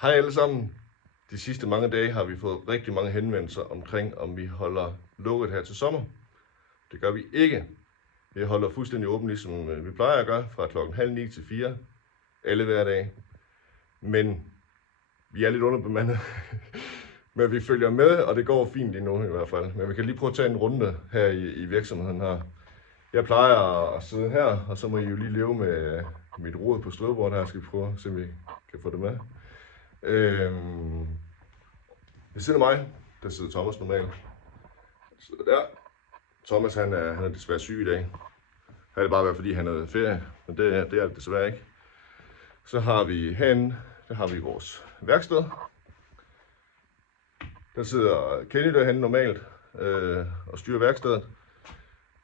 Hej alle sammen. De sidste mange dage har vi fået rigtig mange henvendelser omkring, om vi holder lukket her til sommer. Det gør vi ikke. Vi holder fuldstændig åbent, ligesom vi plejer at gøre, fra klokken 8:30 til 4, alle hverdage. Men vi er lidt underbemandet. Men vi følger med, og det går fint endnu i hvert fald. Men vi kan lige prøve at tage en runde her i virksomheden her. Jeg plejer at sidde her, og så må I jo lige leve med mit rod på stødbordet her. Skal vi prøve at se, om vi kan få det med. Ved siden af mig, der sidder Thomas normalt. Sidder der. Thomas han er desværre syg i dag. Det er bare været fordi han havde ferie, men det er det desværre ikke. Så har vi herinde, der har vi vores værksted. Der sidder Kenny derhenne normalt og styrer værkstedet.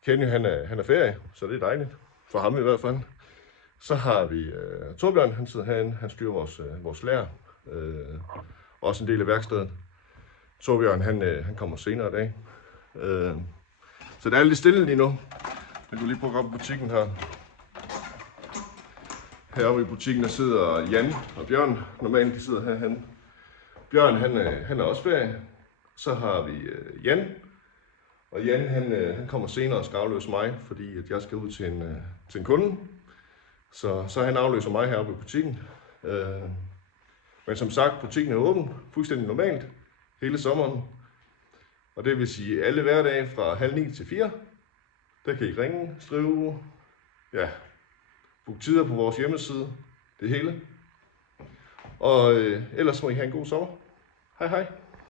Kenny han er ferie, så det er dejligt. For ham i hvert fald. Så har vi Torbjørn, han sidder herinde, han styrer vores lager. Også en del af værkstedet. Torbjørn han kommer senere i dag. Så det er lidt stille lige nu. Jeg kan lige prøve at gå op i butikken her. Heroppe i butikken der sidder Jan og Bjørn. Normalt de sidder herhen. Bjørn han er også ferie. Så har vi Jan. Og Jan han kommer senere og skal afløse mig, fordi at jeg skal ud til en kunde. Så han afløser mig heroppe i butikken. Men som sagt, butikken er åben, fuldstændig normalt, hele sommeren. Og det vil sige, alle hverdage fra 8:30 til 4, der kan I ringe, skrive, ja, book tider på vores hjemmeside, det hele. Og ellers må I have en god sommer. Hej hej.